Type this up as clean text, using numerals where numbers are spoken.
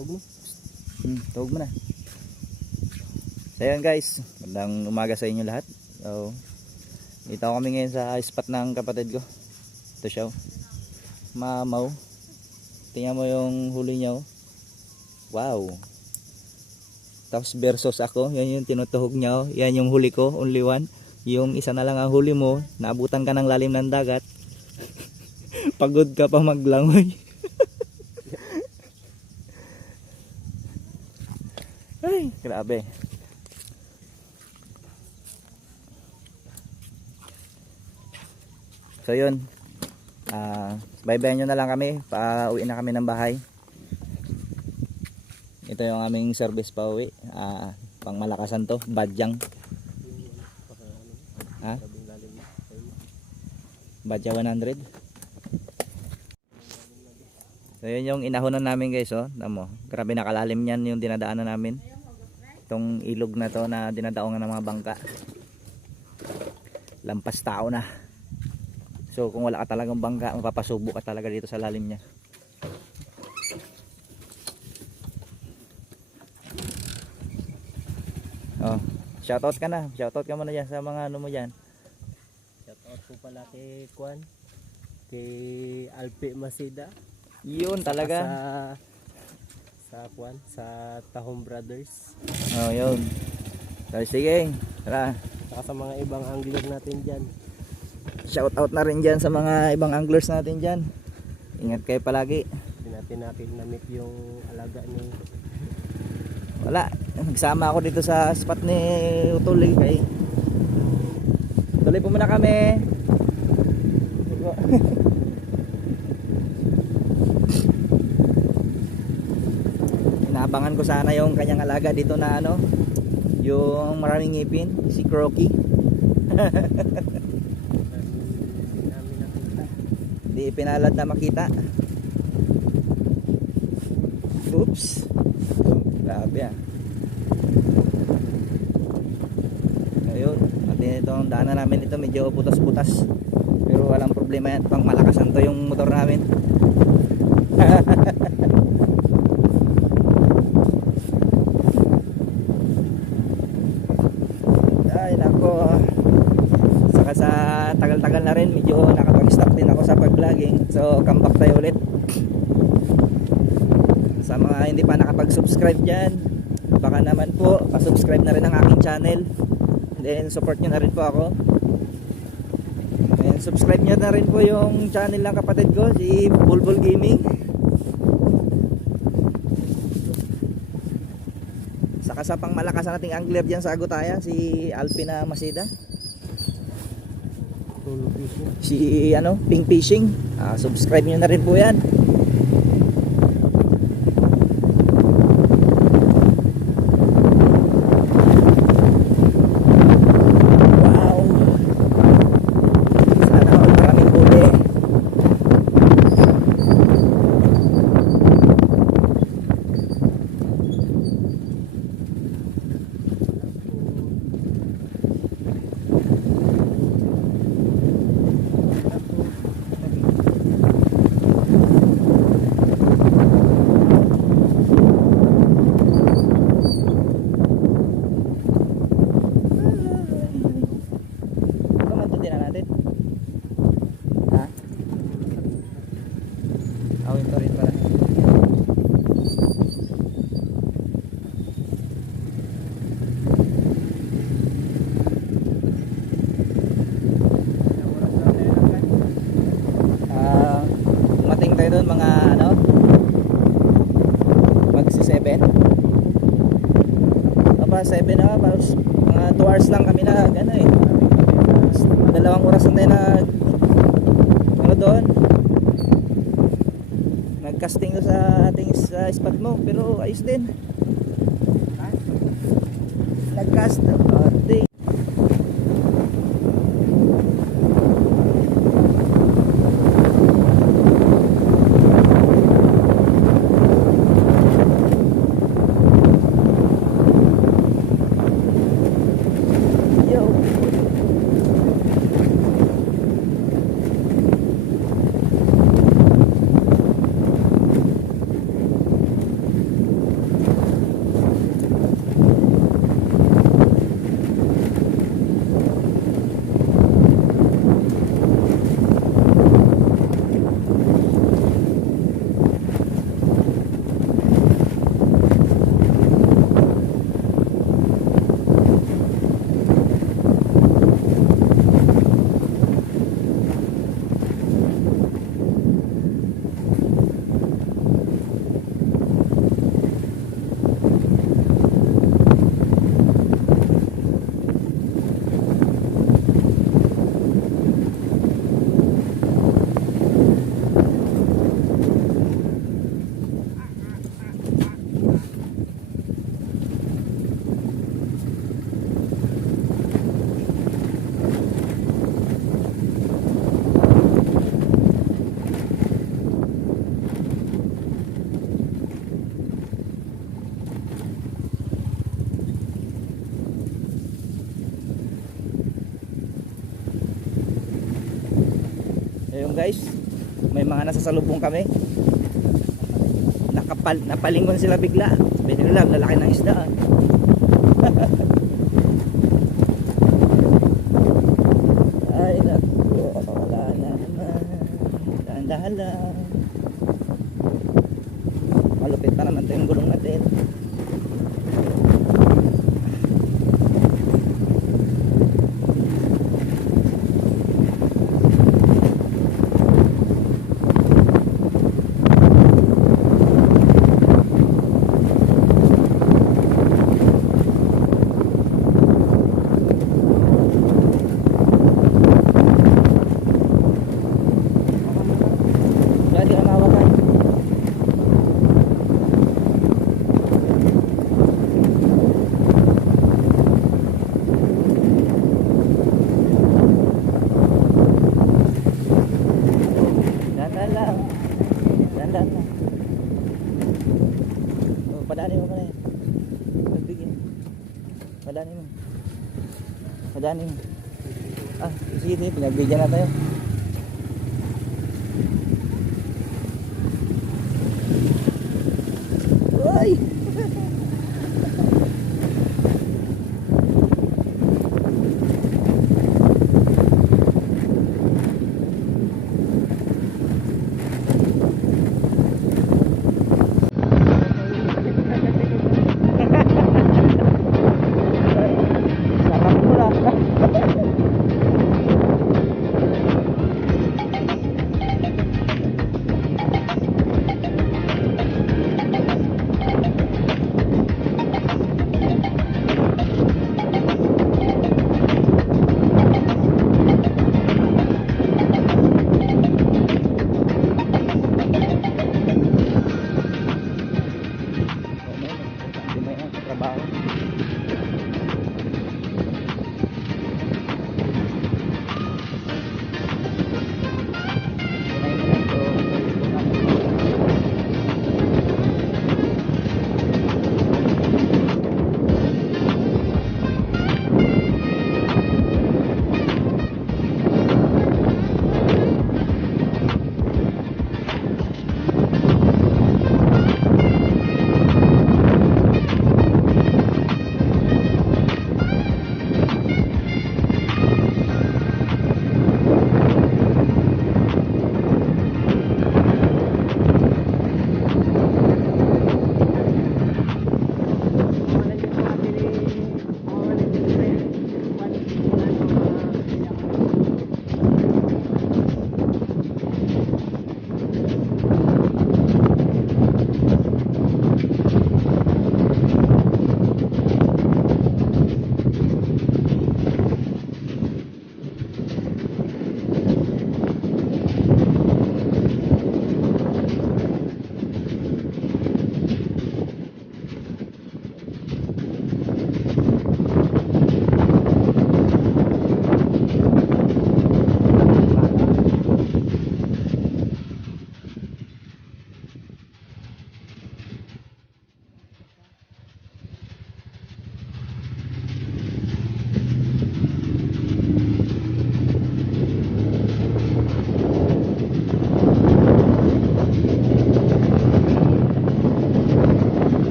Tawag mo na. So yun guys, magandang umaga sa inyo lahat. So, dito kami ngayon sa spot ng kapatid ko. Ito siya, mamaw. Tingnan mo yung huli niya. Wow. Tapos versus ako, yan yung tinutuhog niya. Yan yung huli ko, only one. Yung isa na lang ang huli mo, naabutan ka ng lalim ng dagat. Pagod ka pa maglangoy. Ay, grabe. So yun, bye-bye nyo na lang kami, pauwi na kami ng bahay. Ito yung aming service pa uwi, pang malakasan to, Badyang. Badya 100. So yun yung inahonan namin guys, oh. Tamo, grabe nakalalim yan yung dinadaanan namin. Itong ilog na to na dinadaongan ng mga bangka. Lampas tao na. So kung wala ka talagang bangka, mapapasubo ka talaga dito sa lalim niya. Oh, shoutout ka na. Shoutout ka muna dyan sa mga ano mo dyan. Shoutout po pala kay Kwan, kay Alpi Masida. Yun talaga. Sa Kwan, sa Tahom Brothers. Oh, yun. So sige, tara. Saka sa mga ibang angler natin dyan. Shout out na rin dyan sa mga ibang anglers natin dyan. Ingat kayo palagi. Hindi natin na-meet yung alaga ni... Wala, nagsama ako dito sa spot ni Utuloy kay. Tuloy po muna kami. Inaabangan ko sana yung kanyang alaga dito na ano, yung maraming ngipin, si Croaky. Di pinalad na makita. Oops. Grabe ah. Ayun, natin itong daanan namin ito medyo putas-putas. Pero walang problema yan, pang malakasan to yung motor namin. Ay nako. Saka sa tagal-tagal na rin medyo nakapag-stop din ako sa pag-vlogging. So come back tayo ulit. Sa mga hindi pa nakapag-subscribe dyan, baka naman po pa-subscribe na rin ang aking channel. Then support nyo na rin po ako. And subscribe nyo na rin po yung channel ng kapatid ko, si Bulbul Gaming. Saka sa pang malakas nating angler dyan sa Agutaya, si Alpina Masida. Si ano, Pink Fishing. Subscribe nyo na rin po yan. Doon mga ano magsi 7 apa 7 na pa mga 2 hours lang kami na ano eh, 2 oras na tayo ano doon nagcasting doon sa ating sa spot mo pero ayos din nagcast day. guys. May mga nasasalubong kami. Napalingon sila bigla. Sabi nila, lalaki ng isda. Ay, naku, wala na naman. Dahan-dahan lang. Malupit pa naman ito yung gulong natin. Jadi ang hawakan. Dandan lang. Dandan lang. Oh, padani mo pala. Pagbigyan. Padani mo. Padani mo. Ah, sige, pinagbigyan na tayo. Ay!